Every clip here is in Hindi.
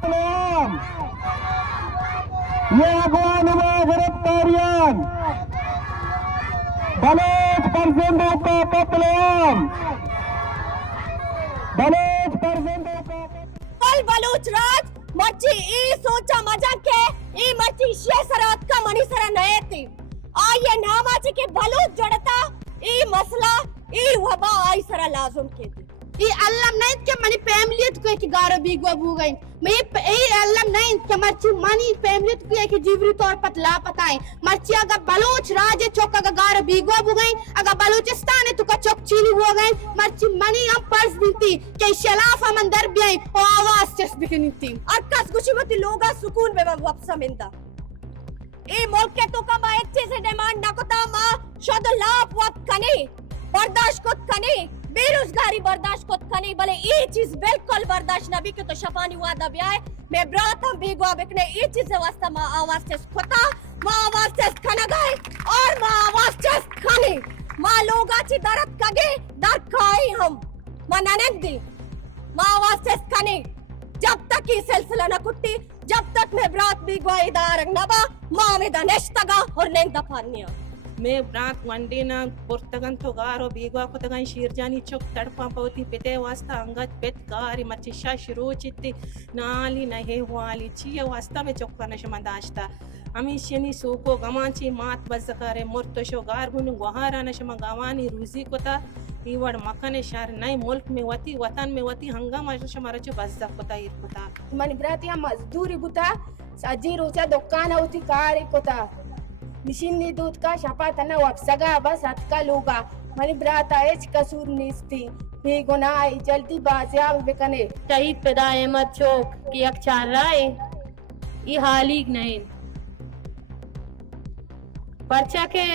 कत्लेआम, ये अगवान हुआ गिरफ्तारियां, बलोच फर्जंदों का कत्लेआम, बलोच फर्जंदों का कल बलूच राज मर्ची ई सोचा मजा के ई मर्ची शेसरात का मनीसरा नए थी आ ये नामाची के बलूच जड़ता ई मसला ई वबा आई सरा लाजुम के थी ई अल्लाह नहीं के मनी फैमिलियत को की गारो बीगवा बू गई मैं ई अल्लाह नहीं के मर्ची मनी फैमिलियत को की जीवरी तौर पर लापता है मर्ची अगर बलूच राज चौक का गारो बीगवा बू गई अगर बलूचिस्तान है तो का चौक चीनी हो गई मर्ची मनी हम पर्स बिनती के शलाफ हम अंदर भी आई और आवाज चस बिकनीती और कस गुशिमती लोगा सुकून में वापस मिंदा ई मुल्क के तो कमा एक चीज डिमांड ना कोता मा शद लाप वप कने बर्दाश्त को कने बेरोजगारी बर्दाश्त को कने भले ये चीज बिल्कुल बर्दाश्त ना भी के तो शफानी वादा भी आए मैं ब्रातम बेगवा बिकने ये चीज से वास्ता मा आवाज से खोता मा आवाज से खाना गए और मा आवाज से खाने मा लोगा ची दर्द कगे दर्द खाए हम मा ननक दी मा आवाज से खाने जब तक ये सिलसिला न कुट्टी जब तक मैं ब्रात बेगवा इदार नबा मा में दनेश्तगा और नेंदा पानिया मैं ब्रात वंडीना पुर्तगन तो गारो बीगवा को तगन शीरजानी चुक तड़पा पौती पिते वास्ता अंगत पेट गारी मचिशा शुरू चित्ती नाली नहे हुआली चिया वास्ता में चुक्का नशमदाश्ता अमीशनी सूको गमाची मात बजकारे मुर्तशो गार गुनु गुहारा नशम गवानी रूजी कोता इवड़ मकने शहर नए मुल्क में वती वतन में वती हंगामा नशम रचो बजदा कोता इर कोता मन ब्रातिया मजदूरी बुता सजी रोचा दुकान होती कार कोता निशिनी दूध का शपा तना वपसगा बस अतका लोगा मनी ब्राता एच कसूर निस्ती भी गुनाह जल्दी बाजियाब बिकने शहीद पैदा अहमद चौक की अक्षार राय ये हालिक नहीं पर्चा के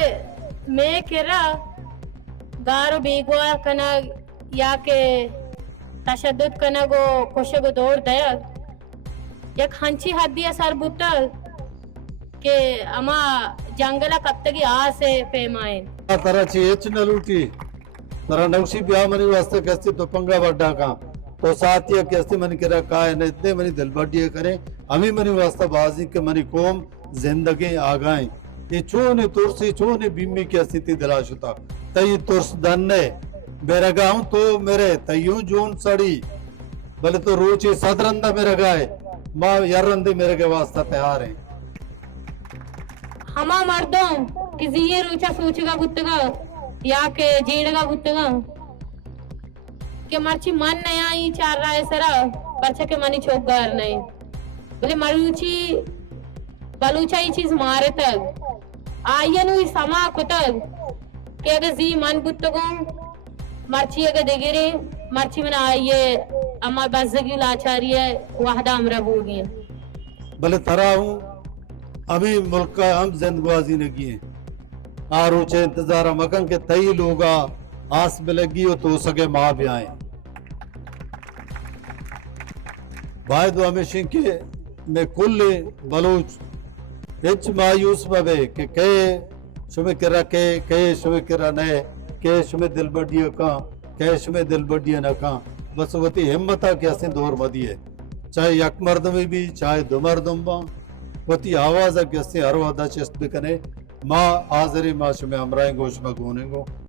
मैं केरा गारो बेगवा कना या के तशद्दुद कना गो कोशे गो दौड़ दया एक हंची हद्दी असर बुतल के अमा जंगला कब तक आ से पेमाए तरह चीज न लूटी तरह नौशी ब्याह मनी वास्ते कैसे तो पंगा बड्डा का तो साथ ही कैसे मनी करा का है न इतने मनी दिल बड्डी करे हमी मनी वास्ता बाजी के मनी कौम जिंदगी आगाएं ये चोने तुरसी चोने बीमी की स्थिति दिलाशुता तई तुर्स दन्ने बेरगाऊं तो मेरे तयू जून सड़ी भले तो रोची सदरंदा मेरे गाए माँ यरंदे मेरे के वास्ता तैयार है हमा मर्दों किसी ये रूचा सोचेगा गुत्तगा या के जेड़गा गुत्तगा के मर्ची मन नया ही चार रहा है सरा परचा के मनी चौकगार नहीं बोले मरुची बलूचा ही चीज मारे तक आयन हुई समा कुतग के अगर जी मन गुत्तगों मर्ची अगर देगेरे मर्ची में आइए अम्मा बज़गी लाचारी है वाहदा अमरा होगी भले तरा हूँ अभी मुल्क का हम जिंदगी ने किए आरोचे इंतजार मकन के तई लोगा आस में लगी हो तो सके माँ भी आए भाई दो हमेशा के में कुल बलूच हिच मायूस बवे के कहे शुमे करा के शुमे करा नए के शुमे दिल बढ़िया का के शुमे दिल बढ़िया न का बस वती हिम्मत के असें दौर मदी है चाहे यक मर्द में भी चाहे दो मर्दम बा वती आवाज़ के असें हर वादा चेस्ट भी कने माँ हाज़री माँ शुमे हमराएं गोश में गोने गो